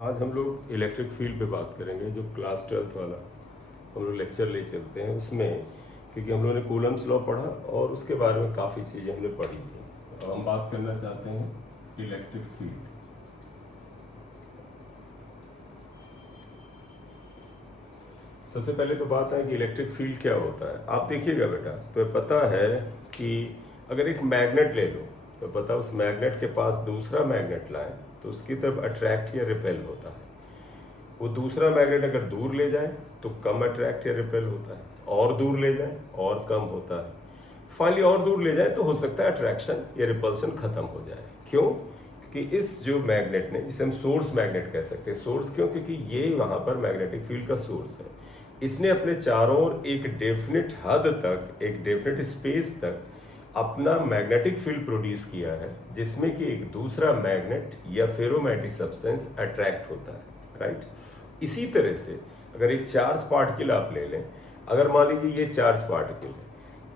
आज हम लोग इलेक्ट्रिक फील्ड पे बात करेंगे। जो क्लास 12th वाला हम लोग लेक्चर ले चलते हैं उसमें, क्योंकि हम लोगों ने कूलम्स लॉ पढ़ा और उसके बारे में काफ़ी चीज़ें हमने पढ़ी थी। अब हम बात करना चाहते हैं इलेक्ट्रिक फील्ड। सबसे पहले तो बात है कि इलेक्ट्रिक फील्ड क्या होता है। आप देखिएगा बेटा, तो पता है कि अगर एक मैग्नेट ले लो तो पता उस मैग्नेट के पास दूसरा मैग्नेट लाए तो उसकी तरफ अट्रैक्ट या रिपेल होता है। वो दूसरा मैग्नेट अगर दूर ले जाए तो कम अट्रैक्ट या रिपेल होता है, और दूर ले जाए और कम होता है। फाइनली और दूर ले जाए तो हो सकता है अट्रैक्शन या रिपल्शन खत्म हो जाए। क्यों? क्योंकि इस जो मैग्नेट ने, जिसे हम सोर्स मैग्नेट कह सकते हैं। सोर्स क्यों? क्योंकि ये वहां पर मैग्नेटिक फील्ड का सोर्स है। इसने अपने चारों ओर एक डेफिनेट हद तक, एक डेफिनेट स्पेस तक अपना मैग्नेटिक फील्ड प्रोड्यूस किया है, जिसमें कि एक दूसरा मैग्नेट या फेरोमैग्नेटिक सब्सटेंस अट्रैक्ट होता है। राइट? इसी तरह से अगर एक चार्ज पार्टिकल आप ले लें, अगर मान लीजिए ये चार्ज पार्टिकल है,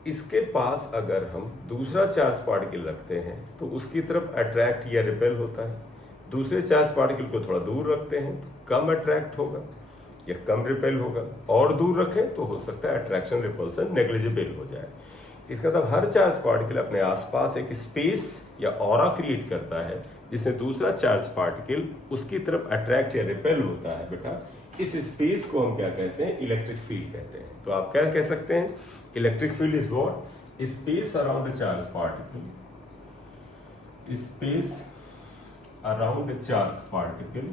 इसके पास अगर हम दूसरा चार्ज पार्टिकल रखते हैं तो उसकी तरफ अट्रैक्ट या रिपेल होता है। दूसरे चार्ज पार्टिकल को थोड़ा दूर रखते हैं तो कम अट्रैक्ट होगा या कम रिपेल होगा, और दूर रखें तो हो सकता है अट्रैक्शन रिपल्सन नेग्लिजिबल हो जाए। इसका मतलब हर चार्ज पार्टिकल अपने आसपास एक स्पेस या ऑरा क्रिएट करता है जिसमें दूसरा चार्ज पार्टिकल उसकी तरफ अट्रैक्ट या रिपेल होता है। बेटा, इस स्पेस को हम क्या कहते हैं? इलेक्ट्रिक फील्ड कहते हैं। तो आप क्या कह सकते हैं? Electric field is what? Space around the charge particle, space around the charge particle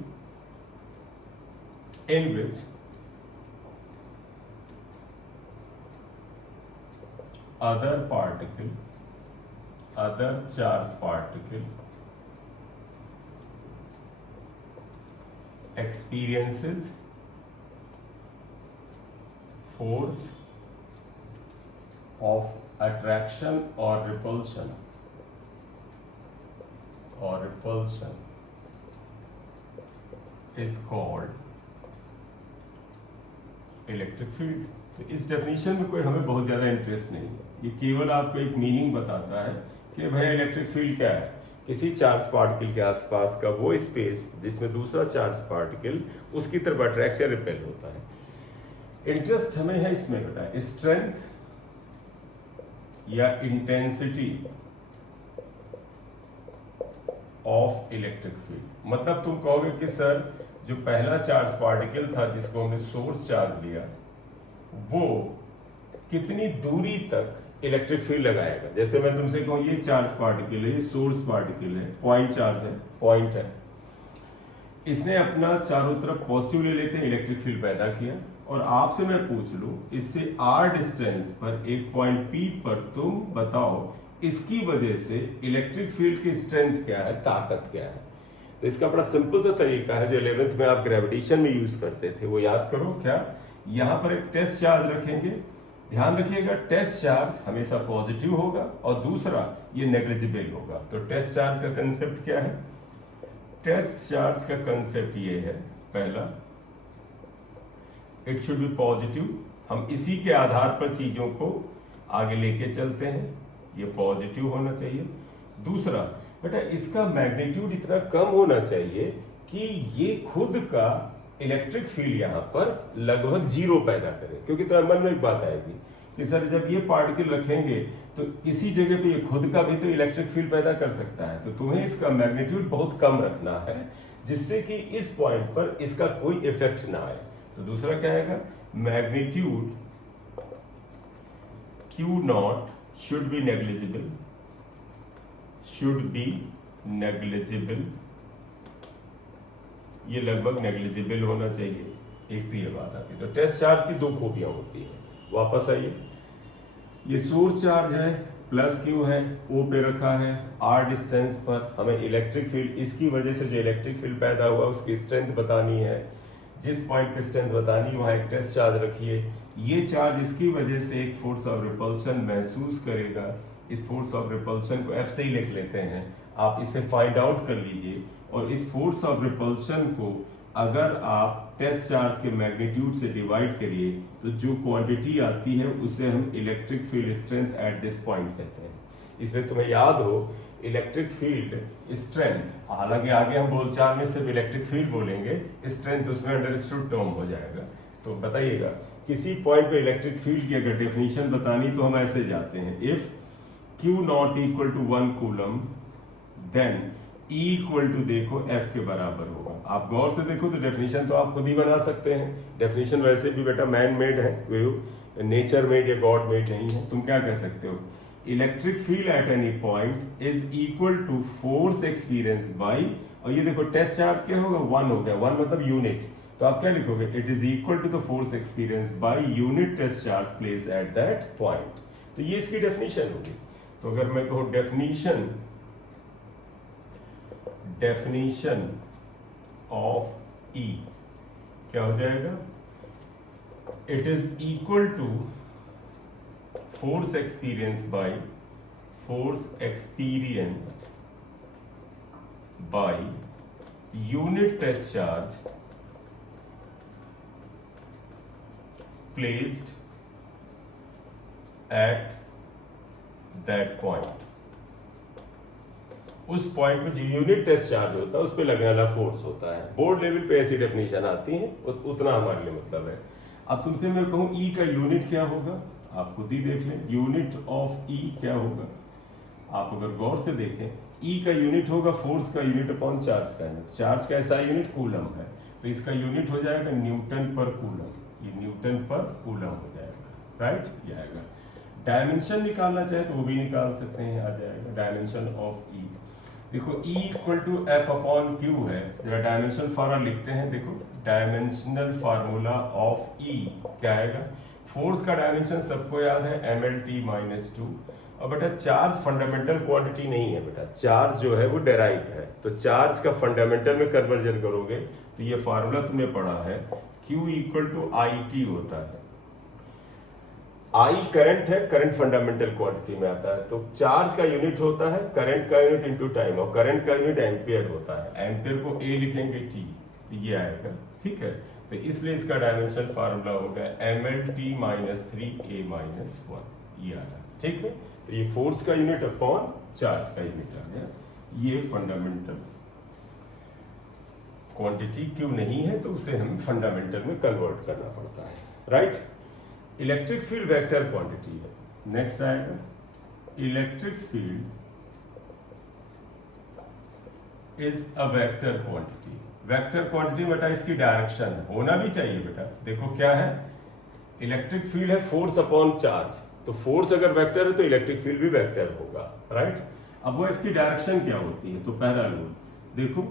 in which other charge particle experiences force of attraction or repulsion is called electric field. तो इस डेफिनेशन में कोई हमें बहुत ज़्यादा इंटरेस्ट नहीं है, ये केवल आपको एक मीनिंग बताता है कि भाई इलेक्ट्रिक फील्ड क्या है। किसी चार्ज पार्टिकल के आसपास का वो स्पेस जिसमें दूसरा चार्ज पार्टिकल उसकी तरफ अट्रैक्ट या रिपेल होता है। इंटरेस्ट हमें है इसमें बेटा स्ट्रेंथ या इंटेंसिटी ऑफ इलेक्ट्रिक फील्ड। मतलब तुम कहोगे कि सर जो पहला चार्ज पार्टिकल था जिसको हमने सोर्स चार्ज लिया, वो कितनी दूरी तक इलेक्ट्रिक फील्ड लगाएगा। जैसे मैं तुमसे कहूं ये चार्ज पार्टिकल है, ये सोर्स पार्टिकल है, पॉइंट चार्ज है, पॉइंट है, इसने अपना चारों तरफ पॉजिटिव ले लेते हैं इलेक्ट्रिक फील्ड पैदा किया। और आपसे मैं पूछ लूं इससे आर डिस्टेंस पर एक पॉइंट पी पर तुम बताओ इसकी वजह से इलेक्ट्रिक फील्ड की स्ट्रेंथ क्या है, ताकत क्या है। तो इसका बड़ा सिंपल सा तरीका है जो 11th में आप ग्रेविटेशन में यूज करते थे, वो याद करो। क्या? यहां पर एक टेस्ट चार्ज रखेंगे, ध्यान रखिएगा टेस्ट चार्ज हमेशा पॉजिटिव होगा और दूसरा ये नेग्लिजिबल होगा। तो टेस्ट चार्ज का कंसेप्ट क्या है? टेस्ट चार्ज का कंसेप्ट ये है, पहला इट शुड बी पॉजिटिव। हम इसी के आधार पर चीजों को आगे लेके चलते हैं, ये पॉजिटिव होना चाहिए। दूसरा बेटा इसका मैग्नीट्यूड इतना कम होना चाहिए कि ये खुद का इलेक्ट्रिक फील्ड यहां पर लगभग जीरो पैदा करे। क्योंकि तो मन में एक बात आएगी कि सर जब ये पार्टिकल रखेंगे तो किसी जगह पे ये खुद का भी तो इलेक्ट्रिक फील्ड पैदा कर सकता है, तो तुम्हें इसका मैग्नीट्यूड बहुत कम रखना है जिससे कि इस पॉइंट पर इसका कोई इफेक्ट ना आए। तो दूसरा क्या आएगा? Magnitude Q not should be negligible, ये लगभग नेग्लिजिबल होना चाहिए। एक तो ये बात आती है। तो टेस्ट चार्ज की दो खूबियां होती हैं। वापस आइए, ये सोर्स चार्ज है, प्लस क्यू है, ओ पे रखा है, आर डिस्टेंस पर हमें इलेक्ट्रिक फील्ड, इसकी वजह से जो इलेक्ट्रिक फील्ड पैदा हुआ उसकी स्ट्रेंथ बतानी है। जिस पॉइंट पे स्ट्रेंथ बतानी वहां एक टेस्ट चार्ज रखिए। ये चार्ज इसकी वजह से एक फोर्स ऑफ रिपल्शन महसूस करेगा। इस फोर्स ऑफ रिपल्शन को एफ से ही लिख लेते हैं, आप इसे फाइंड आउट कर लीजिए। और इस फोर्स ऑफ रिपल्शन को अगर आप टेस्ट चार्ज के मैग्नीट्यूड से डिवाइड करिए तो जो क्वांटिटी आती है उसे हम electric field strength at this point कहते हैं। इसलिए तुम्हें याद हो इलेक्ट्रिक फील्ड स्ट्रेंथ, हालांकि आगे हम बोलचाल में सिर्फ इलेक्ट्रिक फील्ड बोलेंगे, स्ट्रेंथ उसमें अंडरस्टूड टर्म हो जाएगा। तो बताइएगा किसी पॉइंट पे इलेक्ट्रिक फील्ड की अगर डेफिनेशन बतानी तो हम ऐसे जाते हैं, if Q not equal to 1 coulomb then E equal to देखो F के बराबर होगा। आप गौर से देखो तो डेफिनेशन तो आप खुद ही बना सकते हैं, डेफिनेशन वैसे भी बेटा मैन मेड है, कोई नेचर मेड या गॉड मेड नहीं है। तुम क्या कह सकते हो, electric field at any point is equal to force experience by, और ये देखो टेस्ट चार्ज क्या होगा, 1 हो गया, 1 मतलब यूनिट, तो आप क्या लिखोगे, it is equal to the force experience by unit test charge place at that point. तो ये इसकी डेफिनेशन होगी। तो अगर मैं कहूँ डेफिनेशन ऑफ E क्या हो जाएगा, it is equal to force experience by unit test charge placed at that point. उस पॉइंट पे जो यूनिट टेस्ट चार्ज होता है उस पे लगने वाला फोर्स होता है। बोर्ड लेवल पे ऐसी डेफिनेशन आती है, उतना हमारे लिए मतलब है। अब तुमसे मैं कहूं E का यूनिट क्या होगा, आप खुद ही देख लें, यूनिट ऑफ E क्या होगा। आप अगर गौर से देखें, E का यूनिट होगा फोर्स का यूनिट अपॉन चार्ज का यूनिट, चार्ज का ऐसा यूनिट कूलम है, तो इसका यूनिट हो जाएगा न्यूटन पर कूलम, ये न्यूटन पर कूलम हो जाएगा, राइट, ये आएगा। डायमेंशन निकालना चाहे तो वो भी निकाल सकते हैं, आ जाएगा डायमेंशन ऑफ E। देखो E equal to F upon Q है, जरा डायमेंशन फार्मूला लिखते हैं। देखो डायमेंशनल फार्मूला ऑफ E क्या आएगा, फोर्स का डायमेंशन सबको याद है mlt-2, और बेटा चार्ज फंडामेंटल क्वांटिटी नहीं है बेटा, चार्ज जो है वो डेराइव है, तो चार्ज का फंडामेंटल में कन्वर्जन करोगे तो ये फार्मूला तुमने पढ़ा है, Q इक्वल टू IT होता है। I करंट है, करंट फंडामेंटल क्वांटिटी में आता है, तो चार्ज का यूनिट होता है करंट का यूनिट इनटू टाइम, और करंट का यूनिट एम्पियर होता है, एम्पियर को A लिखेंगे T, तो ये आएगा, ठीक है। तो इसलिए इसका डायमेंशन फार्मूला होगा mlt-3a-1, ये आ रहा, ठीक है। तो ये फोर्स का यूनिट अपॉन चार्ज का यूनिट आ गया, ये फंडामेंटल क्वांटिटी क्यों नहीं है तो उसे हमें फंडामेंटल में कन्वर्ट करना पड़ता है, right. Electric field vector quantity है। नेक्स्ट आएगा electric field is a vector quantity. Vector quantity बेटा इसकी डायरेक्शन होना भी चाहिए बेटा। देखो क्या है, इलेक्ट्रिक फील्ड है फोर्स अपॉन चार्ज, तो फोर्स अगर वेक्टर है तो इलेक्ट्रिक फील्ड भी वेक्टर होगा, राइट। अब वो इसकी डायरेक्शन क्या होती है, तो पहला रूल देखो,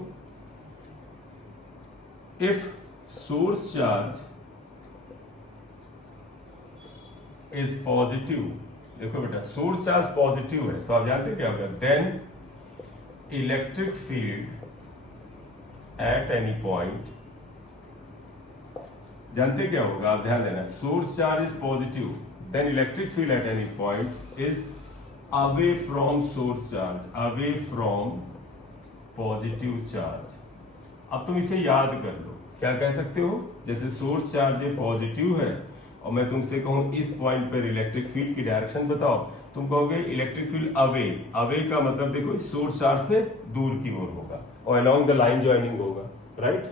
if source charge is positive, देखो बेटा सोर्स चार्ज पॉजिटिव है तो आप जानते क्या होगा, then electric field at any point, जानते क्या होगा, आप ध्यान देना, source charge is positive then electric field at any point is away from source charge, away from positive charge. अब तुम इसे याद कर लो, क्या कह सकते हो, जैसे सोर्स चार्ज ये पॉजिटिव है और मैं तुमसे कहूं इस पॉइंट पर इलेक्ट्रिक फील्ड की डायरेक्शन बताओ, तुम कहोगे इलेक्ट्रिक फील्ड अवे, अवे का मतलब देखो इस सोर्स चार्ज से दूर की ओर होगा और अलोंग द लाइन ज्वाइनिंग होगा, राइट।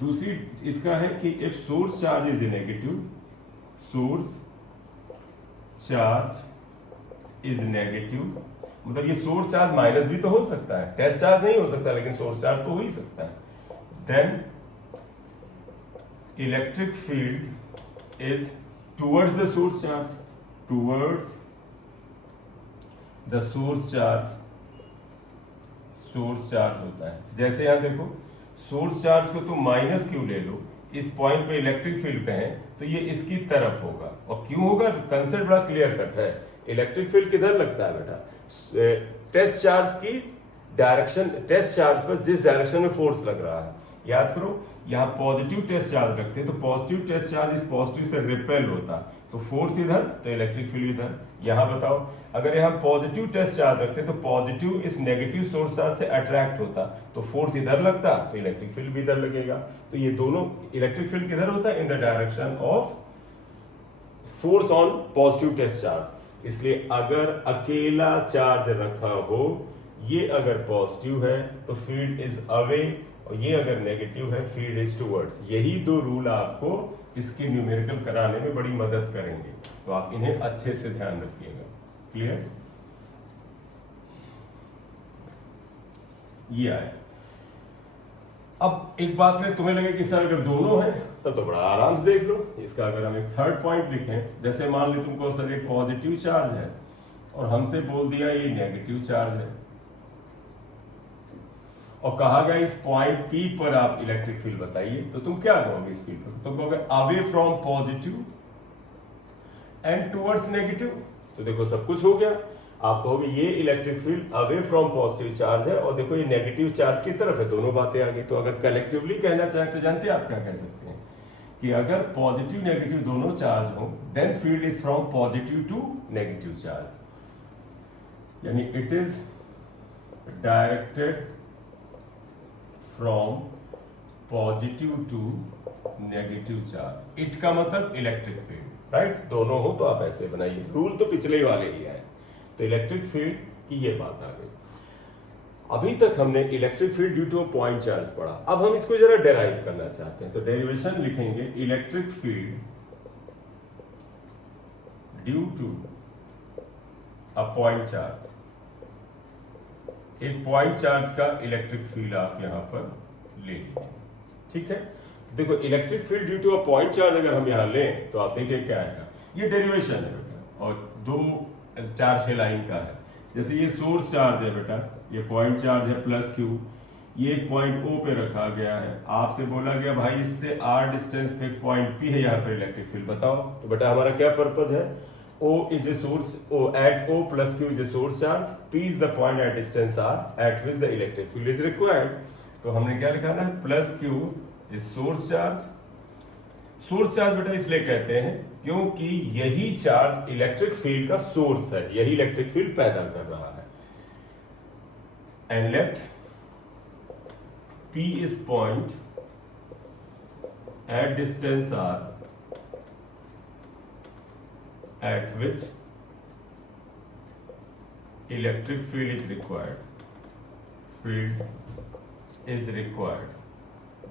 दूसरी इसका है कि if source charge is negative, source charge is negative, मतलब ये सोर्स चार्ज माइनस भी तो हो सकता है, टेस्ट चार्ज नहीं हो सकता लेकिन सोर्स चार्ज तो हो ही सकता है, then electric field is towards the source charge, towards the source charge, source charge होता है। जैसे यहां देखो सोर्स चार्ज को तुम माइनस क्यू ले लो, इस पॉइंट पे इलेक्ट्रिक फील्ड पे है तो ये इसकी तरफ होगा, और क्यों होगा, कंसेप्ट बड़ा क्लियर कट है। इलेक्ट्रिक फील्ड किधर लगता है बेटा, टेस्ट चार्ज की डायरेक्शन, टेस्ट चार्ज पर जिस डायरेक्शन में फोर्स लग रहा है, याद करो यहाँ पॉजिटिव टेस्ट चार्ज रखते हैं तो पॉजिटिव टेस्ट चार्ज इस पॉजिटिव से रिपेल होता, तो फोर्स इधर तो इलेक्ट्रिक फील्ड इधर। यहाँ बताओ अगर यहाँ पॉजिटिव टेस्ट चार्ज रखते तो पॉजिटिव इस नेगेटिव सोर्स चार्ज से अट्रैक्ट होता, तो फोर्स इधर लगता तो इलेक्ट्रिक फील्ड भी इधर लगेगा। तो ये दोनों इलेक्ट्रिक फील्ड किधर होता है, in the direction of force on positive test charge. इसलिए अगर अकेला चार्ज रखा हो ये अगर पॉजिटिव है तो फील्ड इज अवे, और ये अगर नेगेटिव है फील्ड इज टुवर्ड्स। यही दो रूल आपको इसके न्यूमेरिकल कराने में बड़ी मदद करेंगे, तो आप इन्हें अच्छे से ध्यान रखिएगा। क्लियर? ये आया। अब एक बात में तुम्हें लगे कि सर अगर दोनों है तो बड़ा आराम से देख लो। इसका अगर हम एक थर्ड पॉइंट लिखें, जैसे मान ली तुमको सर एक पॉजिटिव चार्ज है और हमसे बोल दिया ये नेगेटिव चार्ज है, और कहा गया इस पॉइंट P पर आप इलेक्ट्रिक फील्ड बताइए, तो तुम क्या कहोगे इस फील्ड पर? तुम कहोगे away from positive and towards negative. तो देखो सब कुछ हो गया। आप कहोगे ये electric field away from positive charge है, और देखो ये नेगेटिव चार्ज की तरफ है, दोनों बातें आ गई। तो अगर कलेक्टिवली कहना चाहे तो जानते हैं आप क्या कह सकते हैं कि अगर पॉजिटिव नेगेटिव दोनों चार्ज हो then field is from positive to negative charge, यानी it is directed from positive to negative charge. It का मतलब इलेक्ट्रिक फील्ड, राइट? दोनों हो तो आप ऐसे बनाइए, रूल तो पिछले ही वाले ही आए। तो इलेक्ट्रिक फील्ड की ये बात आ गई। अभी तक हमने electric field due to a point charge पढ़ा, अब हम इसको जरा डेराइव करना चाहते हैं। तो डेरिवेशन लिखेंगे electric field due to a point charge. एक पॉइंट चार्ज का इलेक्ट्रिक फील्ड आप यहां पर ले लीजिए, ठीक है? देखो electric field due to a point charge अगर हम यहां लें तो आप देखिए क्या आएगा। ये डेरिवेशन है बेटा, और दो 4-6 लाइन का है। जैसे ये सोर्स चार्ज है बेटा, ये पॉइंट चार्ज है प्लस Q, ये पॉइंट O पे रखा गया है। आपसे बोला गया भाई इससे R डिस्टेंस पे एक पॉइंट P है, यहाँ पर इलेक्ट्रिक फील्ड बताओ। तो बेटा हमारा क्या पर्पज है? O is a source, at O plus Q is a source charge, P is the point at distance R at which the electric field is required। तो हमने क्या लिखा ना, plus Q is source charge। Source charge बेटा इसलिए कहते हैं क्योंकि यही चार्ज इलेक्ट्रिक फील्ड का सोर्स है, यही इलेक्ट्रिक फील्ड पैदा कर रहा है। And let P is point at distance R at which electric field is required,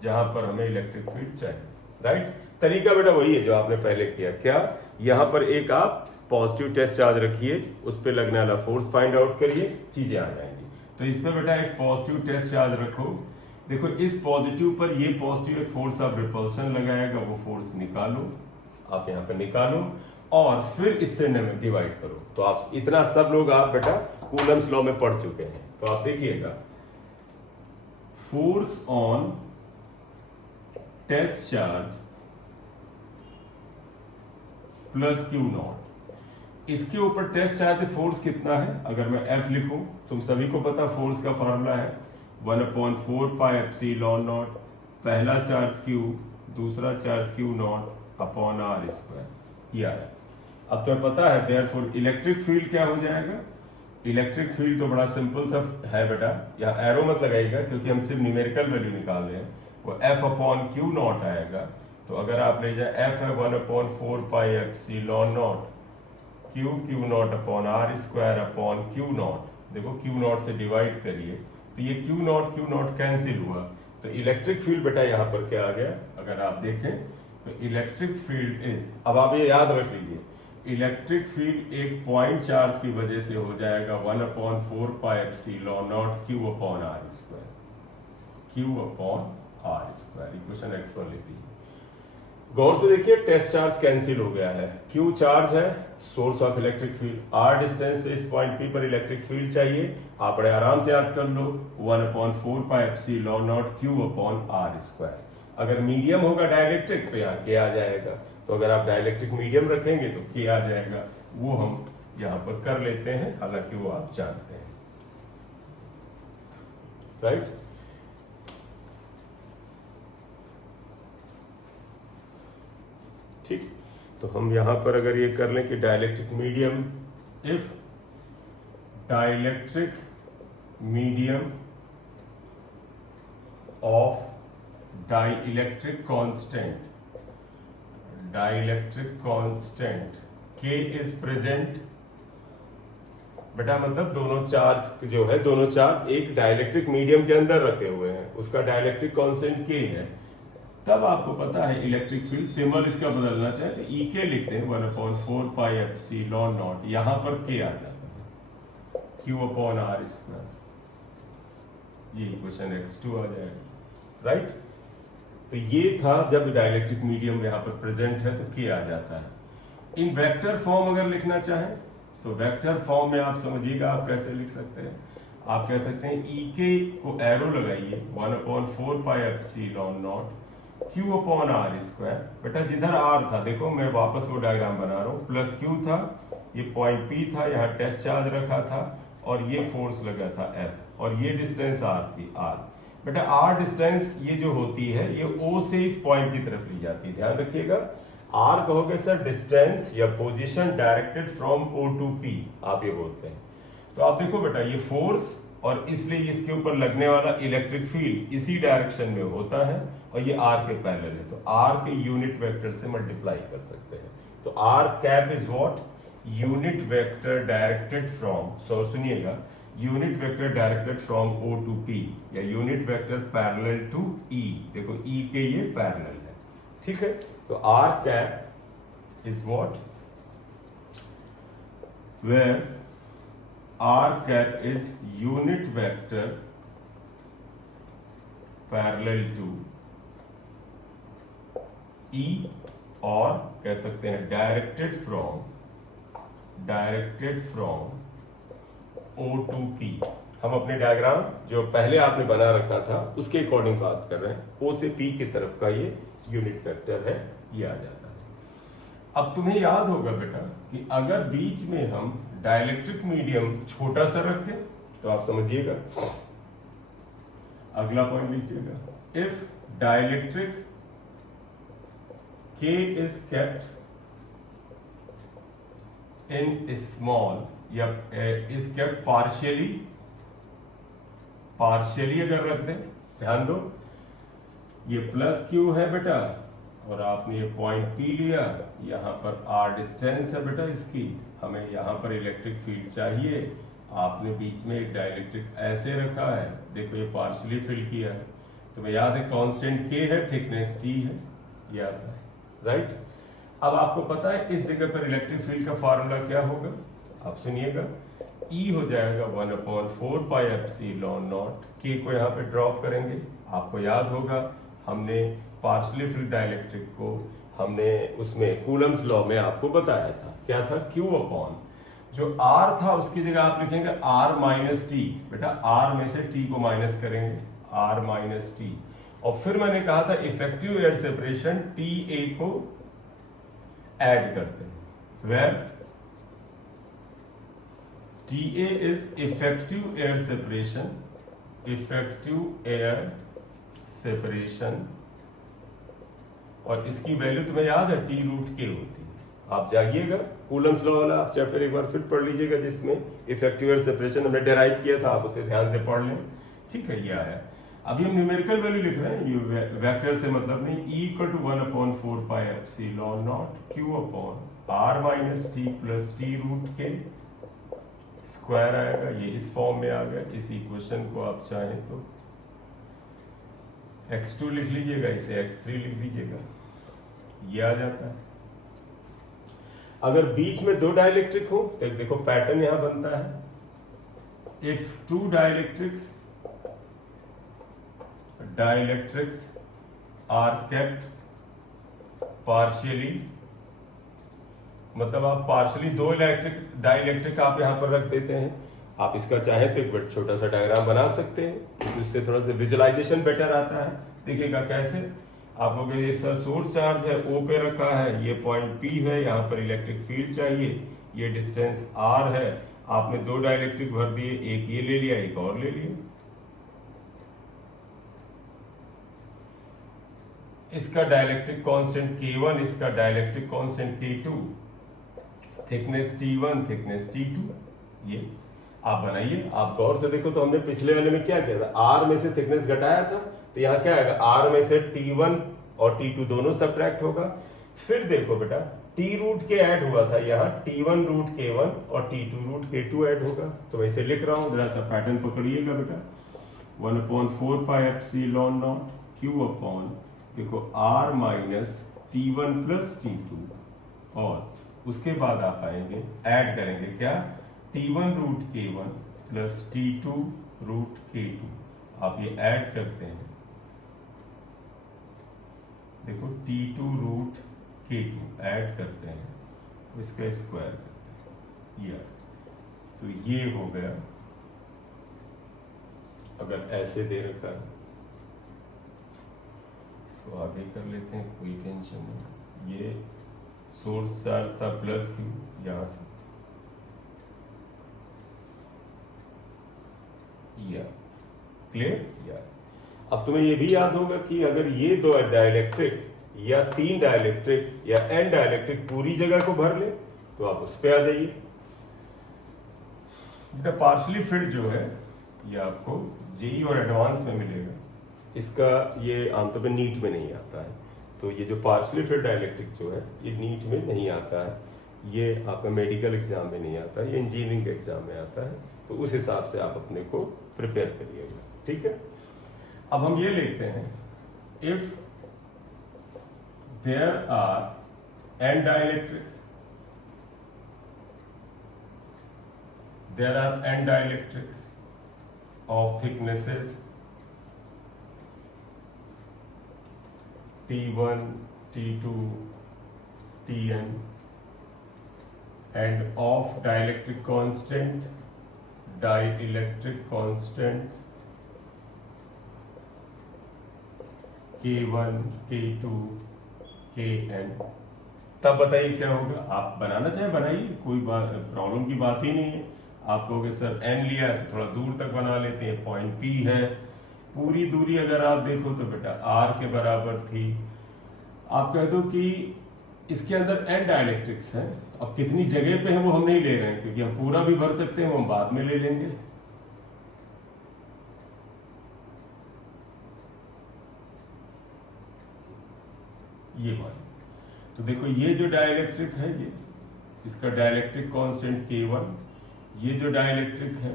जहां पर हमें इलेक्ट्रिक फील्ड चाहिए, राइट? तरीका बेटा वही है जो आपने पहले किया। क्या? यहां पर एक आप पॉजिटिव टेस्ट चार्ज रखिए, उस पर लगने वाला फोर्स फाइंड आउट करिए, चीजें आ जाएंगी। तो इस पे बेटा एक पॉजिटिव टेस्ट चार्ज रखो। देखो इस पॉजिटिव पर ये पॉजिटिव एक फोर्स ऑफ रिपल्शन लगाएगा, वो फोर्स निकालो, आप यहां पर निकालो और फिर इससे डिवाइड करो। तो आप इतना सब लोग आप बेटा कूलम्स लॉ में पढ़ चुके हैं। तो आप देखिएगा, force on test charge plus Q not. इसके ऊपर टेस्ट चार्ज फोर्स कितना है? अगर मैं F लिखूं, तुम सभी को पता फोर्स का फॉर्मूला है 1/4 पाई एप्सिलॉन नॉट। पहला चार्ज Q, दूसरा charge Q not upon R square. ये आया। अब तुम्हें पता है देयरफॉर इलेक्ट्रिक फील्ड क्या हो जाएगा? इलेक्ट्रिक फील्ड तो बड़ा सिंपल सा है बेटा, यहाँ एरो मत लगाइएगा क्योंकि हम सिर्फ न्यूमेरिकल वैल्यू निकाल रहे हैं। वो F/Q नॉट आएगा। तो अगर आप ले जाए F है 1/4 pi epsilon not Q not upon R square upon Q not. देखो Q नॉट से डिवाइड करिए तो ये Q नॉट कैंसिल हुआ। तो इलेक्ट्रिक फील्ड बेटा यहाँ पर क्या आ गया? अगर आप देखें तो इलेक्ट्रिक फील्ड इज, अब आप ये याद रख लीजिए, इलेक्ट्रिक फील्ड एक पॉइंट चार्ज की वजह से हो जाएगा 1/4 pi epsilon not Q upon R square. Q upon R square. Equation X1 लिख लीजिए। गौर से देखिए टेस्ट चार्ज कैंसिल हो गया है। Q चार्ज है, source of electric field, R distance से इस पॉइंट P पर इलेक्ट्रिक फील्ड चाहिए। आप बड़े आराम से याद कर लो 1/4 pi epsilon not Q upon R square. अगर मीडियम होगा डाइलेक्ट्रिक तो यहाँ K आ जाएगा। तो अगर आप डाइलेक्ट्रिक मीडियम रखेंगे तो K आ जाएगा। वो हम यहाँ पर कर लेते हैं, हालांकि वो आप जानते हैं, राइट? ठीक। तो हम यहां पर अगर ये कर लें कि dielectric medium, if dielectric medium of dielectric constant K is present बेटा मतलब दोनों चार्ज जो है, दोनों चार्ज एक डाइलेक्ट्रिक मीडियम के अंदर रखे हुए हैं, उसका डाइलेक्ट्रिक कांस्टेंट के है, तब आपको पता है इलेक्ट्रिक फील्ड सिंबल इसका बदलना चाहे तो ई के लिखते हैं 1/4 पाई एप्सिलॉन नॉट, यहां पर के आ जाता है Q/r², ये इक्वेशन x2 आ जाएगा, राइट। तो ये था जब डाइलेक्ट्रिक मीडियम यहाँ पर प्रेजेंट है तो के आ जाता है। इन वेक्टर फॉर्म अगर लिखना चाहें तो वेक्टर फॉर्म में आप समझिएगा आप कैसे लिख सकते हैं। आप कह सकते हैं ई के को एरो लगाइए 1/4 पाई एप्सिलॉन नॉट Q/r²। बेटा जिधर r था, देखो मैं वापस वो डायग्राम बना रहा हूँ, प्लस Q था, ये पॉइंट P था, यहाँ टेस्ट चार्ज रखा था और ये फोर्स लगा था F, और ये डिस्टेंस r थी r। बेटा r डिस्टेंस ये जो होती है ये O से इस पॉइंट की तरफ ली जाती है, ध्यान रखिएगा। r कहोगे सर डिस्टेंस या position directed from O to P, आप ये बोलते हैं। तो आप देखो बेटा ये फोर्स और इसलिए इसके ऊपर लगने वाला इलेक्ट्रिक फील्ड इसी डायरेक्शन में होता है और ये r के पैरेलल है, तो r के यूनिट वेक्टर से मल्टीप्लाई कर सकते हैं। तो r cap is what, unit vector directed from, so सुनिएगा, unit vector directed from O to P या unit vector parallel to E। देखो E के ये पैरेलल है, ठीक है। तो r cap is what, where r cap is unit vector parallel to E, और कह सकते हैं directed from O to P। हम अपने डायग्राम जो पहले आपने बना रखा था उसके अकॉर्डिंग बात कर रहे हैं, O से P की तरफ का ये यूनिट वेक्टर है, ये आ जाता है। अब तुम्हें याद होगा बेटा कि अगर बीच में हम डाइलेक्ट्रिक मीडियम छोटा सा रख दें तो आप समझिएगा, अगला पॉइंट लीजिएगा, if dielectric K is kept in small या is kept partially अगर रख दें, ध्यान दो ये प्लस Q है बेटा और आपने ये पॉइंट P लिया, यहाँ पर R डिस्टेंस है बेटा इसकी, हमें यहाँ पर इलेक्ट्रिक फील्ड चाहिए, आपने बीच में एक डाइलेक्ट्रिक ऐसे रखा है, देखो ये पार्शियली फिल किया है, तुम्हें याद है कांस्टेंट K है, थिकनेस T है, याद है, राइट। अब आपको पता है इस जगह पर इलेक्ट्रिक फील्ड का फार्मूला क्या होगा, आप सुनिएगा, E हो जाएगा 1/4 पाई एप्सिलॉन नॉट, K को यहाँ पे ड्रॉप करेंगे, आपको याद होगा हमने पार्शियली फिल्ड डाइलेक्ट्रिक को हमने उसमें कूलम्स लॉ में आपको बताया था, क्या था, Q अपॉन जो R था उसकी जगह आप लिखेंगे R माइनस टी, बेटा R में से T को माइनस करेंगे, R माइनस टी, और फिर मैंने कहा था इफेक्टिव एयर सेपरेशन TA को ऐड करते हैं, where TA is effective air separation, और इसकी वैल्यू तुम्हें याद है T रूट K होती है। आप जाइएगा कूलम्स लॉ वाला आप चैप्टर एक बार फिर पढ़ लीजिएगा जिसमें इफेक्टिव एयर सेपरेशन हमने डेराइव किया था, आप उसे ध्यान से पढ़ लें, ठीक है। ये आया, अभी हम न्यूमेरिकल वैल्यू लिख रहे हैं, ये वेक्टर से मतलब नहीं, E equal to 1/4 pi epsilon not Q upon R minus T plus T root K square आएगा, ये इस फॉर्म में आ गया। इस इक्वेशन को आप चाहें तो x2 लिख लीजिएगा, इसे x3 लिख दीजिएगा, ये आ जाता है। अगर बीच में दो डाइलेक्ट्रिक हो तो देखो पैटर्न यहां बनता है, if two dielectrics are kept partially, मतलब आप पार्शियली दो डाइलेक्ट्रिक आप यहां पर रख देते हैं, आप इसका चाहें तो एक छोटा सा डायग्राम बना सकते हैं, तो इससे थोड़ा सा विजुअलाइजेशन बेटर आता है। देखिएगा कैसे, आप लोग ये सोर्स चार्ज है O पे रखा है, ये पॉइंट P है, यहाँ पर इलेक्ट्रिक फील्ड चाहिए, ये डिस्टेंस R है, आपने दो डाइलेक्ट्रिक भर दिए, एक ये ले लिया एक और ले लिया, इसका डाइलेक्ट्रिक कांस्टेंट K1, इसका dielectric constant K2, thickness T1, thickness T2, ये आप बनाइए। आप गौर से देखो तो हमने पिछले वाले में क्या किया था, R में से थिकनेस घटाया था, तो यहाँ क्या आएगा, R में से T1 और T2 दोनों सब्ट्रैक्ट होगा। फिर देखो बेटा टी रूट के ऐड हुआ था, यहाँ T1 रूट K1 और T2 रूट K2 ऐड होगा। तो वैसे लिख रहा हूँ, जरा सा पैटर्न पकड़िएगा बेटा। 1/4 pi epsilon not Q upon, देखो R minus T1 plus T2, और उसके बाद आप आएंगे ऐड करेंगे क्या, T1 root K1 plus T2 root K2। आप ये ऐड करते हैं, देखो T2 रूट K2 ऐड करते हैं, इसका स्क्वायर करते हैं, ये तो ये हो गया। अगर ऐसे दे रखा है, इसको आगे कर लेते हैं, कोई टेंशन नहीं। ये सोर्स चार्ज था प्लस Q, यहां से या क्लियर या। अब तुम्हें ये भी याद होगा कि अगर ये दो डाइलेक्ट्रिक या तीन डाइलेक्ट्रिक या एन डाइलेक्ट्रिक पूरी जगह को भर ले तो आप उस पर आ जाइए। बेटा पार्शली फिल्ड जो है ये आपको जेई और एडवांस में मिलेगा, इसका ये आमतौर पे नीट में नहीं आता है। तो ये जो पार्शली फिल्ड डाइलेक्ट्रिक जो है ये नीट में नहीं आता है, ये आपका मेडिकल एग्जाम में नहीं आता है, ये इंजीनियरिंग के एग्जाम में आता है। तो उस हिसाब से आप अपने को प्रिपेयर करिएगा, ठीक है। अब हम ये लेते हैं, if there are n dielectrics, there are n dielectrics of thicknesses T1, T2, Tn and of dielectric constant, dielectric constants K1, K2, Kn, तब बताइए क्या होगा। आप बनाना चाहे बनाइए, कोई बात प्रॉब्लम की बात ही नहीं है। आप कहोगे सर n लिया है तो थोड़ा दूर तक बना लेते हैं, पॉइंट P है, पूरी दूरी अगर आप देखो तो बेटा R के बराबर थी। आप कह दो कि इसके अंदर n डाइलेक्ट्रिक्स हैं, अब कितनी जगह पे है वो हम नहीं ले रहे हैं, क्योंकि हम पूरा भी भर सकते हैं, वो हम बाद में ले लेंगे। ये मान, तो देखो ये जो डाइलेक्ट्रिक है ये, इसका डाइलेक्ट्रिक कांस्टेंट K1, ये जो डाइलेक्ट्रिक है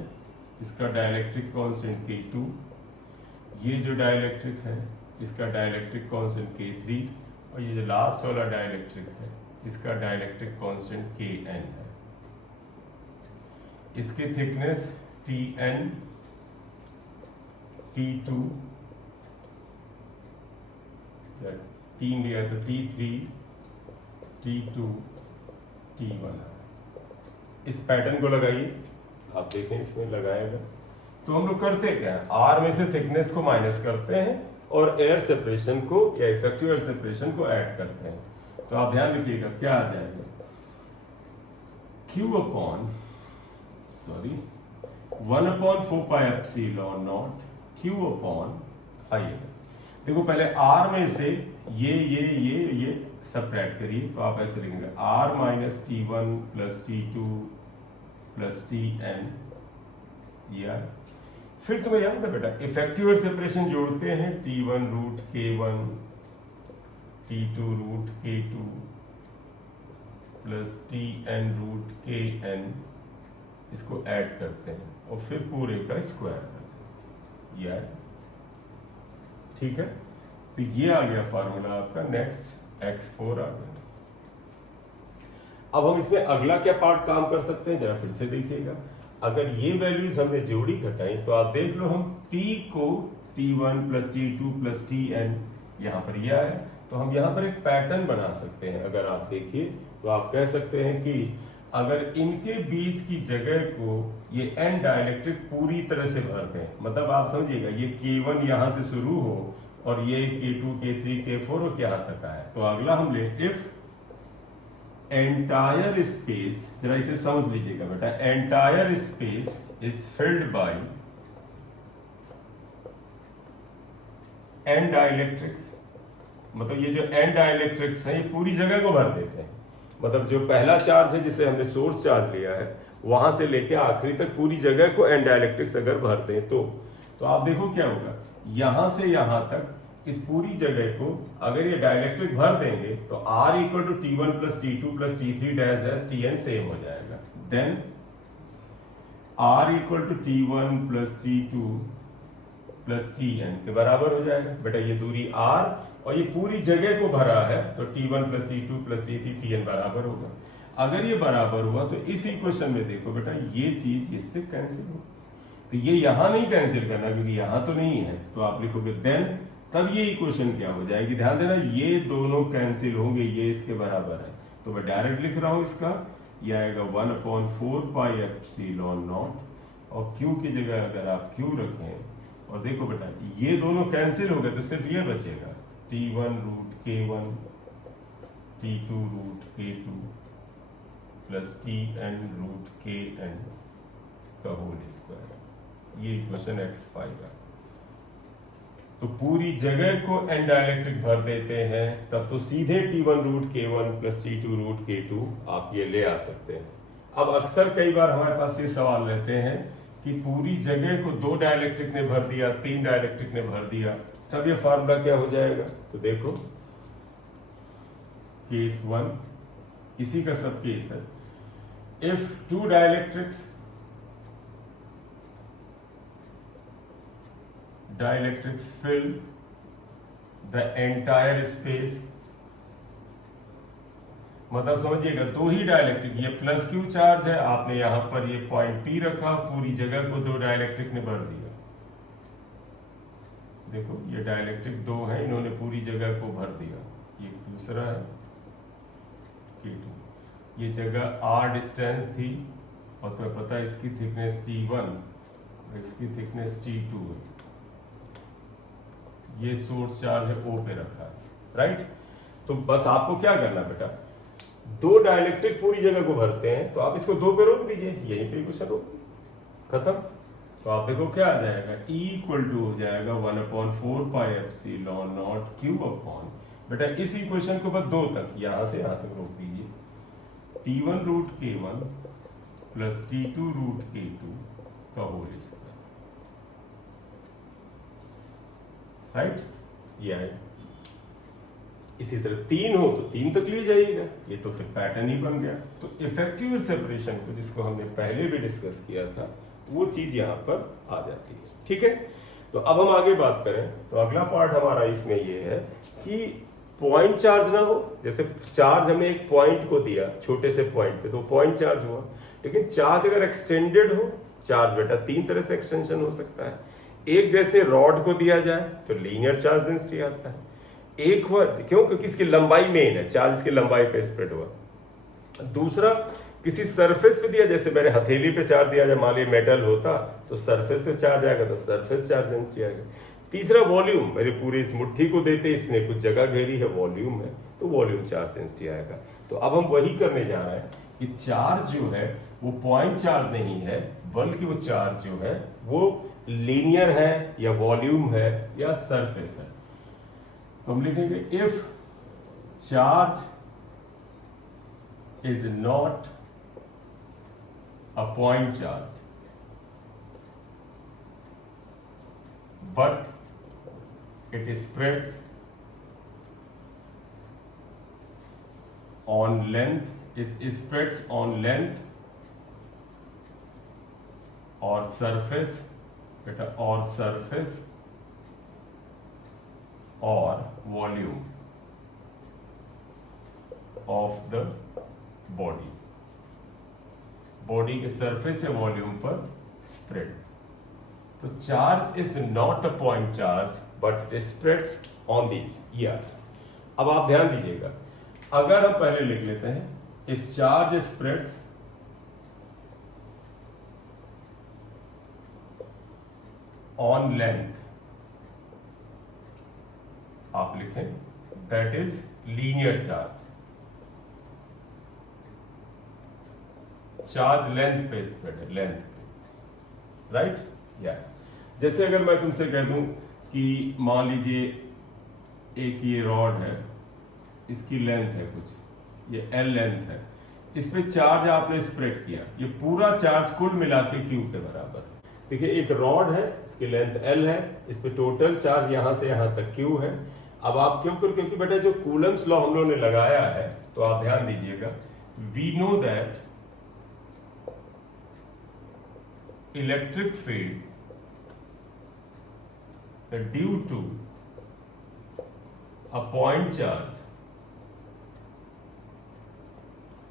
इसका डाइलेक्ट्रिक कांस्टेंट K2, ये जो डाइलेक्ट्रिक है इसका डाइलेक्ट्रिक कांस्टेंट K3, और ये जो लास्ट वाला डाइलेक्ट्रिक है इसका डाइलेक्ट्रिक कांस्टेंट Kn है। इसकी थिकनेस Tn, T2, तीन लिया तो T3, T2, T1। इस पैटर्न को लगाइए, आप देखें इसमें लगाएगा। तो हम लोग करते क्या है, R में से थिकनेस को माइनस करते हैं और एयर सेपरेशन को या इफेक्टिव एयर सेपरेशन को ऐड करते हैं। तो आप ध्यान रखिएगा क्या आ जाएगा, Q upon 1/4 pi epsilon not Q upon, आइए देखो पहले R में से ये सबट्रैक्ट करिए, तो आप ऐसे लिखेंगे R minus T1 plus T2 plus Tn, या फिर तुम्हें याद है बेटा इफेक्टिव एयर सेपरेशन जोड़ते हैं, T1 root K1 T2 root K2 plus Tn root Kn, इसको ऐड करते हैं और फिर पूरे का स्क्वायर करते हैं, या ठीक है। तो ये आ गया फार्मूला आपका। नेक्स्ट x4 आ गया। अब हम इसमें अगला क्या पार्ट काम कर सकते हैं, जरा फिर से देखिएगा। अगर ये वैल्यूज हमने जोड़ी घटाई तो आप देख लो, हम t को T1 plus T2 plus Tn यहाँ पर यह है, तो हम यहाँ पर एक पैटर्न बना सकते हैं। अगर आप देखिए तो आप कह सकते हैं कि अगर इनके बीच की जगह को ये n डाइलेक्ट्रिक पूरी तरह से भर दें, मतलब आप समझिएगा ये K1 यहाँ से शुरू हो और ये K2 K3 K4 और यहाँ तक आए, तो अगला हम ले इफ एंटायर स्पेस, जरा इसे समझ लीजिएगा बेटा, entire space is filled by n dielectrics, मतलब ये जो n डाइलेक्ट्रिक्स हैं ये पूरी जगह को भर देते हैं। मतलब जो पहला चार्ज है जिसे हमने सोर्स चार्ज लिया है वहां से लेके आखिरी तक पूरी जगह को n डाइलेक्ट्रिक्स अगर भरते हैं तो आप देखो क्या होगा, यहां से यहां तक इस पूरी जगह को अगर ये डाइलेक्ट्रिक भर देंगे तो R equal to T1 plus T2 plus T3 dash dash Tn same हो जाएगा। Then R equal to T1 plus T2 plus Tn के बराबर हो जाएगा। बेटा ये दूरी R और ये पूरी जगह को भरा है तो T1 plus T2 plus T3 Tn बराबर होगा। अगर ये बराबर हुआ तो इस इक्वेशन में देखो बेटा ये चीज इससे कैंसिल हो, तो ये यहां नहीं कैंसिल करना क्योंकि यहां तो नहीं है, तो आप लिखोगे देन, तब ये इक्वेशन क्या हो जाएगी, ध्यान देना ये दोनों कैंसिल होंगे, ये इसके बराबर है, तो मैं डायरेक्ट लिख रहा हूं इसका, ये आएगा 1/4 पाई एप्सिलॉन नॉट और Q की जगह अगर आप Q रखें और देखो बेटा ये दोनों कैंसिल हो गए तो सिर्फ ये बचेगा T1 root K1 T2 root K2 plus Tn root Kn का होल स्क्वायर, ये इक्वेशन x5 है। तो पूरी जगह को n डाइलेक्ट्रिक भर देते हैं तब तो सीधे T1 root K1 plus T2 root K2 आप ये ले आ सकते हैं। अब अक्सर कई बार हमारे पास ये सवाल रहते हैं कि पूरी जगह को 2 डाइलेक्ट्रिक ने भर दिया, 3 डाइलेक्ट्रिक ने भर दिया, तब ये फार्मूला क्या हो जाएगा, तो देखो केस 1 इसी का सब केस है। If 2 dielectrics fill the entire space, मतलब समझिएगा 2 ही डाइलेक्ट्रिक, ये प्लस Q चार्ज है, आपने यहां पर ये पॉइंट P रखा, पूरी जगह को 2 डाइलेक्ट्रिक ने भर दिया। देखो ये डाइलेक्ट्रिक 2 है, इन्होंने पूरी जगह को भर दिया। ये दूसरा है K2, ये जगह R डिस्टेंस थी और तो पता है इसकी थिकनेस T1, इसकी थिकनेस T2 है, ये सोर्स चार्ज है O पे रखा है, राइट। तो बस आपको क्या करना बेटा, 2 डाइलेक्ट्रिक पूरी जगह को भरते हैं तो आप इसको 2 पे रोक दीजिए, यहीं पे इक्वेशन रोक खत्म। तो आप देखो क्या आ जाएगा, E इक्वल टू हो जाएगा 1/4 pi epsilon not Q upon, बेटा इस इक्वेशन को बस 2 तक, यहां से यहां तक रोक दीजिए, T1 root K1 plus T2 root K2 का होल स्क्वायर, राइट। ये आए इसी तरह 3 हो तो 3 तक ली जाइएगा, ये तो फिर पैटर्न ही बन गया। तो इफेक्टिव सेपरेशन को जिसको हमने पहले भी डिस्कस किया था वो चीज यहां पर आ जाती है, ठीक है। तो अब हम आगे बात करें तो अगला पार्ट हमारा इसमें ये है कि पॉइंट चार्ज ना हो, जैसे चार्ज हमने एक पॉइंट को दिया छोटे से पॉइंट पे तो पॉइंट चार्ज हुआ, लेकिन चार्ज अगर एक्सटेंडेड हो, चार्ज बेटा 3 तरह से एक्सटेंशन हो सकता है। एक जैसे रॉड को दिया जाए तो लीनियर चार्ज डेंसिटी आता है, एक हुआ क्यों, क्योंकि इसकी लंबाई मेन है, चार्ज इसकी लंबाई पे स्प्रेड हुआ। दूसरा किसी सरफेस पे दिया, जैसे मेरे हथेली पे चार्ज दिया जाए, मान लीजिए मेटल होता तो सरफेस पे चार्ज आएगा तो सरफेस चार्ज डेंसिटी आएगा। तीसरा वॉल्यूम, मेरे पूरे इस मुट्ठी को देते इसने कुछ जगह घेरी है, वॉल्यूम है तो वॉल्यूम चार्ज डेंसिटी आएगा। तो अब हम वही करने जा रहे हैं कि चार्ज जो है वो पॉइंट चार्ज नहीं है, बल्कि वो चार्ज जो है वो लीनियर है या वॉल्यूम है या सरफेस है। तो हम लिखेंगे if charge is not a point charge but it spreads on length, spreads on length or surface, बेटा और surface और volume of the body, body के सरफेस या वॉल्यूम पर स्प्रेड। तो charge is not a point charge but it spreads on these year. अब आप ध्यान दीजिएगा, अगर हम पहले लिख लेते हैं if charge spreads on length, आप लिखें that is linear charge, charge length पे स्प्रेड है, लेंथ पे, राइट। या जैसे अगर मैं तुमसे कह दूं कि मान लीजिए एक ये रॉड है, इसकी लेंथ है कुछ, ये L लेंथ है, इस पे चार्ज आपने स्प्रेड किया, ये पूरा चार्ज कुल मिला के Q के बराबर है। देखिए एक रॉड है, इसकी लेंथ L है, इस पे टोटल चार्ज यहां से यहां तक Q है। अब आप क्योंकि बेटा जो कूलम्स लॉ हम लोगों ने लगाया है, तो आप ध्यान दीजिएगा, we know that electric field due to a point charge,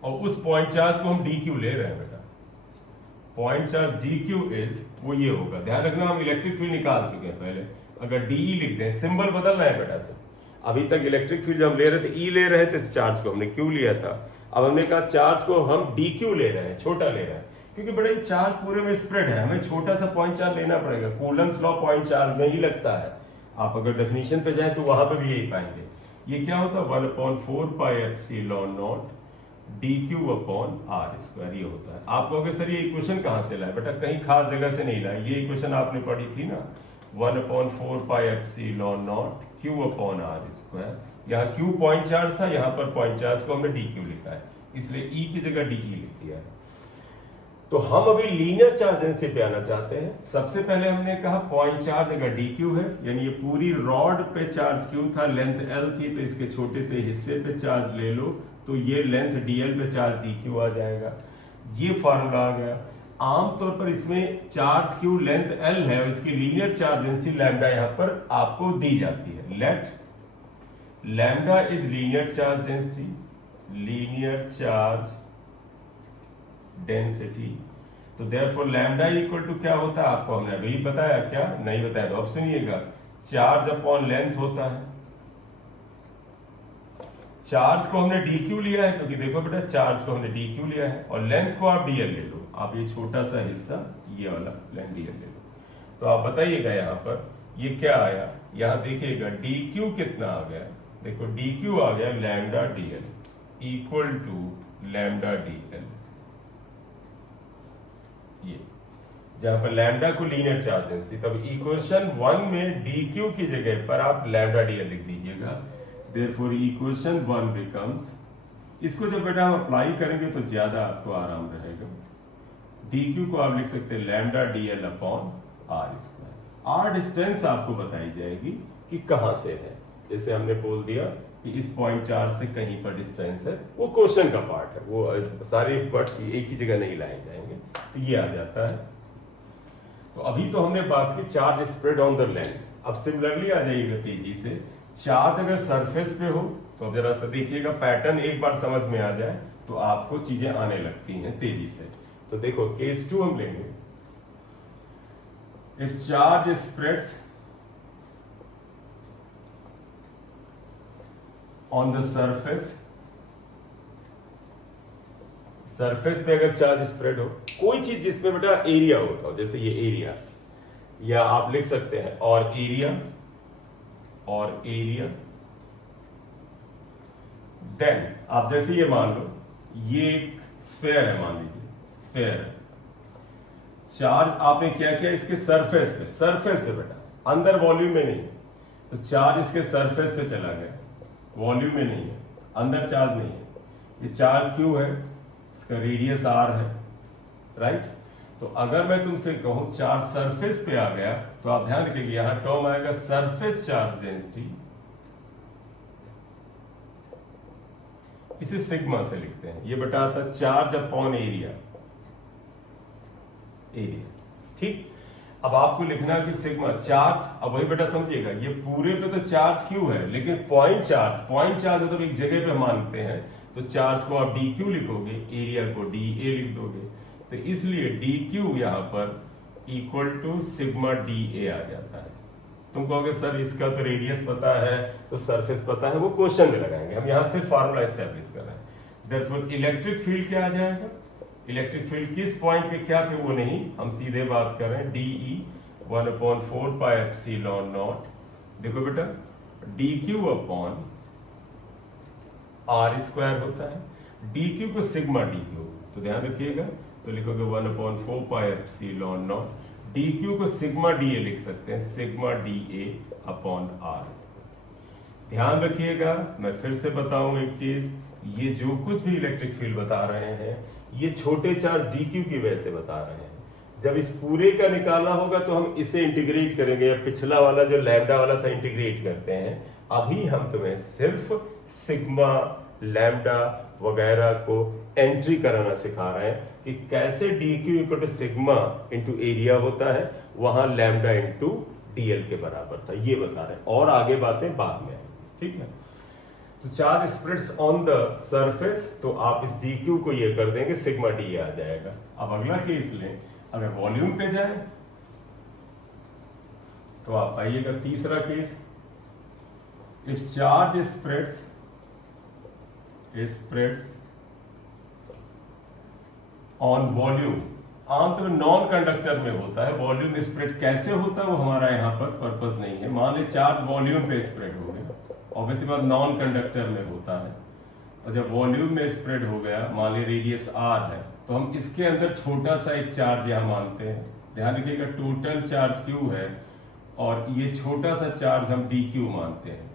और उस पॉइंट चार्ज को हम dq ले रहे हैं बेटा। पॉइंट चार्ज dq इज वो ये होगा, ध्यान रखना हम इलेक्ट्रिक फील्ड निकाल चुके हैं पहले। अगर de लिख दें, सिंबल बदल रहा है बेटा से। अभी तक इलेक्ट्रिक फील्ड जब हम ले रहे थे E ले रहे थे, तो चार्ज को हमने Q लिया था। अब हमने कहा चार्ज को हम dq ले रहे हैं, छोटा ले रहे हैं, क्योंकि बेटा ये चार्ज पूरे में स्प्रेड है, हमें छोटा सा पॉइंट चार्ज लेना पड़ेगा। कूलम्स लॉ पॉइंट चार्ज में ही लगता है। आप अगर डेफिनेशन पे जाए तो वहां पे भी यही पाएंगे। ये क्या होता है, 1/4 pi epsilon not dq upon r square, ये होता है। आप कहोगे सर ये इक्वेशन कहां से लाए? बेटा कहीं खास जगह से नहीं लाए, ये इक्वेशन आपने पढ़ी थी ना, 1/4 pi epsilon not q upon r square. यहाँ q पॉइंट चार्ज था, यहाँ पर पॉइंट चार्ज को हमने dq लिखा है, इसलिए e की जगह de लिख दिया है। तो हम अभी लीनियर चार्ज डेंसिटी पे आना चाहते हैं। सबसे पहले हमने कहा पॉइंट चार्ज अगर dq है, यानी ये पूरी रॉड पे चार्ज q था, लेंथ l थी, तो इसके छोटे से हिस्से पे चार्ज ले लो, तो ये लेंथ dl पे चार्ज dq आ जाएगा। ये फॉर्मूला आ गया। आमतौर पर इसमें चार्ज q लेंथ l है, और इसकी लीनियर चार्ज डेंसिटी लैम्डा यहाँ पर आपको दी जाती है। Let lambda is linear charge density, linear charge density. तो देयरफॉर लैम्डा इक्वल टू क्या होता है, आपको हमने अभी बताया, क्या नहीं बताया तो अब सुनिएगा, चार्ज अपॉन लेंथ होता है। चार्ज को हमने dq लिया है, क्योंकि देखो बेटा चार्ज को हमने dq लिया है, और लेंथ को आप dl ले लो। आप ये छोटा सा हिस्सा, ये वाला लेंथ dl ले लो। तो आप बताइएगा यहाँ पर ये क्या आया, यहाँ देखिएगा dq कितना आ गया, देखो dq आ गया lambda dl equal to lambda dl। ये जहां पर लैम्डा को लीनियर चार्ज डेंसिटी, तब इक्वेशन 1 में dq की जगह पर आप लैम्डा dl लिख दीजिएगा। देयरफॉर इक्वेशन 1 बिकम्स, इसको जब बेटा हम अप्लाई करेंगे तो ज्यादा आपको आराम रहेगा। dq को आप लिख सकते हैं lambda dl upon r square. r distance आपको बताई जाएगी कि कहां से है। जैसे हमने बोल दिया कि इस पॉइंट चार्ज से कहीं पर डिस्टेंस है, वो क्वेश्चन का पार्ट है, वो सारे वर्ड एक ही जगह नहीं लाए जाएंगे, तो ये आ जाता है। तो अभी तो हमने बात की charge spread on the length. अब सिमिलरली आ जाइएगा तेजी से, चार्ज अगर सरफेस पे हो, तो अब जरा सा देखिएगा, पैटर्न एक बार समझ में आ जाए तो आपको चीजें आने लगती हैं तेजी से। तो देखो केस 2 हम लेंगे, if charge spreads on the surface, surface पे अगर चार्ज स्प्रेड हो, कोई चीज जिसमें बेटा एरिया होता हो, जैसे ये एरिया, या आप लिख सकते हैं और एरिया, देन आप जैसे ये मान लो ये एक स्फेयर है, मान लीजिए स्फेयर है, चार्ज आपने क्या किया इसके सरफेस पे बेटा, अंदर वॉल्यूम में नहीं, तो चार्ज इसके सरफेस पे चला गया, वॉल्यूम में नहीं है, अंदर चार्ज नहीं है। ये चार्ज क्यू है, इसका रेडियस r है, राइट। तो अगर मैं तुमसे कहूं चार्ज सरफेस पे आ गया, तो आप ध्यान रखिए यहां टर्म आएगा सरफेस चार्ज डेंसिटी, इसे सिग्मा से लिखते हैं। ये बताता है चार्ज अपॉन एरिया, ठीक। अब आपको लिखना है कि सिग्मा चार्ज, अब वही बेटा समझिएगा, ये पूरे पे तो चार्ज क्यू है, लेकिन पॉइंट चार्ज मतलब एक जगह पे मानते हैं, तो चार्ज को आप dq लिखोगे, एरिया को dA लिख दोगे, तो इसलिए dq यहाँ पर इक्वल टू सिग्मा dA आ जाता है। तुम कहोगे सर इसका तो रेडियस पता है, तो सरफेस पता है, वो क्वेश्चन में लगाएंगे, हम यहाँ सिर्फ फार्मूला एस्टेब्लिश कर रहे हैं। देयरफॉर इलेक्ट्रिक फील्ड क्या आ जाएगा, इलेक्ट्रिक फील्ड किस पॉइंट पे क्या पे वो नहीं, हम सीधे बात कर रहे हैं, dE 1/4 पाई एप्सिलॉन नॉट, देखो बेटा dq अपॉन r स्क्वायर होता है, dq को सिग्मा dq, तो ध्यान रखिएगा, तो लिखोगे 1/4 पाई एप्सिलॉन नॉट, dq को सिग्मा dA लिख सकते हैं, sigma dA upon r square. ध्यान रखिएगा, मैं फिर से बताऊं एक चीज, ये जो कुछ भी इलेक्ट्रिक फील्ड बता रहे हैं, ये छोटे चार्ज dq की वजह से बता रहे हैं, जब इस पूरे का निकालना होगा तो हम इसे इंटीग्रेट करेंगे, या पिछला वाला जो लैम्डा वाला था इंटीग्रेट करते हैं। अभी हम तुम्हें सिर्फ सिग्मा लैम्डा वगैरह को एंट्री कराना सिखा रहे हैं कि कैसे d q equal to sigma into area होता है, वहां लैम्डा इंटू डीएल के बराबर था, ये बता रहे हैं, और आगे बातें बाद में। ठीक है, तो charge spreads on the surface, तो आप इस डी क्यू को ये कर देंगे सिग्मा डी आ जाएगा। अब अगला केस लें, अगर वॉल्यूम पे जाए तो आप पाइएगा तीसरा case, if charge spreads on volume, आंत में नॉन कंडक्टर में होता है, वॉल्यूम स्प्रेड कैसे होता है वो हमारा यहाँ पर पर्पस नहीं है। मान ली चार्ज वॉल्यूम पे स्प्रेड हो गया, ऑब्वियसली बात नॉन कंडक्टर में होता है, और जब वॉल्यूम में स्प्रेड हो गया, मान ली रेडियस आर है, तो हम इसके अंदर छोटा सा एक चार्ज यहाँ मानते हैं। ध्यान रखिएगा टोटल चार्ज क्यू है और ये छोटा सा चार्ज हम डी क्यू मानते हैं,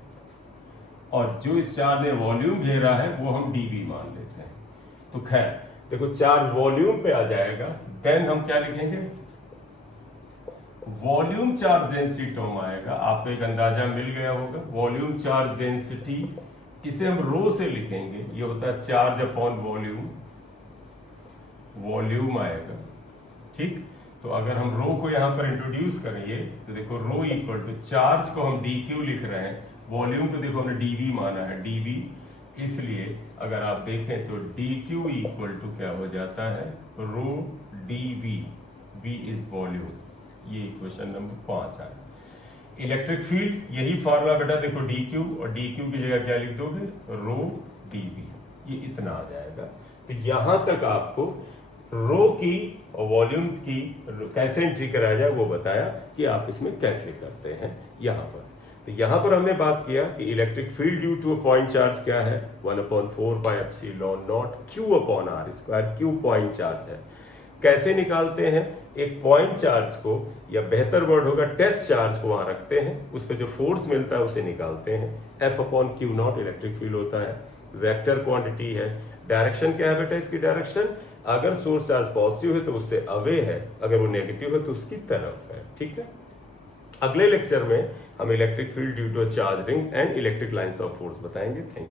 और जो इस चार्ज ने वॉल्यूम घेरा है वो हम डीवी मान लेते हैं। तो खैर देखो, चार्ज वॉल्यूम पे आ जाएगा, देन हम क्या लिखेंगे, वॉल्यूम चार्ज डेंसिटी टर्म आएगा। आपको एक अंदाजा मिल गया होगा, वॉल्यूम चार्ज डेंसिटी, इसे हम रो से लिखेंगे, ये होता है चार्ज अपॉन वॉल्यूम, वॉल्यूम आएगा। ठीक, तो अगर हम रो को यहां पर इंट्रोड्यूस करेंगे तो देखो रो इक्वल टू चार्ज को हम डी क्यू लिख रहे हैं, वॉल्यूम को देखो हमने डीवी माना है, डीवी, इसलिए अगर आप देखें तो डी क्यू इक्वल टू क्या हो जाता है, रो डीवी, वी इज वॉल्यूम। ये इक्वेशन नंबर 5 है। इलेक्ट्रिक फील्ड यही फॉर्मूला बेटा, देखो डी क्यू, और डी क्यू की जगह क्या लिख दोगे, रो डीवी, ये इतना आ जाएगा। तो यहां तक आपको रो की और वॉल्यूम की कैसे एंट्री कराया जाए वो बताया कि आप इसमें कैसे करते हैं यहां पर। तो यहां पर हमने बात किया कि electric field due to a point charge क्या है, 1/4 pi epsilon not q upon r square, q point charge है। कैसे निकालते हैं, एक पॉइंट चार्ज को, या बेहतर वर्ड होगा टेस्ट चार्ज को वहां रखते हैं, उस पर जो फोर्स मिलता है उसे निकालते हैं। F upon Q not electric field होता है, वेक्टर क्वांटिटी है। डायरेक्शन क्या है बेटा, इसकी डायरेक्शन अगर सोर्स चार्ज पॉजिटिव है तो उससे अवे है, अगर वो नेगेटिव है तो उसकी तरफ है। ठीक है, अगले लेक्चर में हम electric field due to charge ring and electric lines of force बताएंगे। Thank you.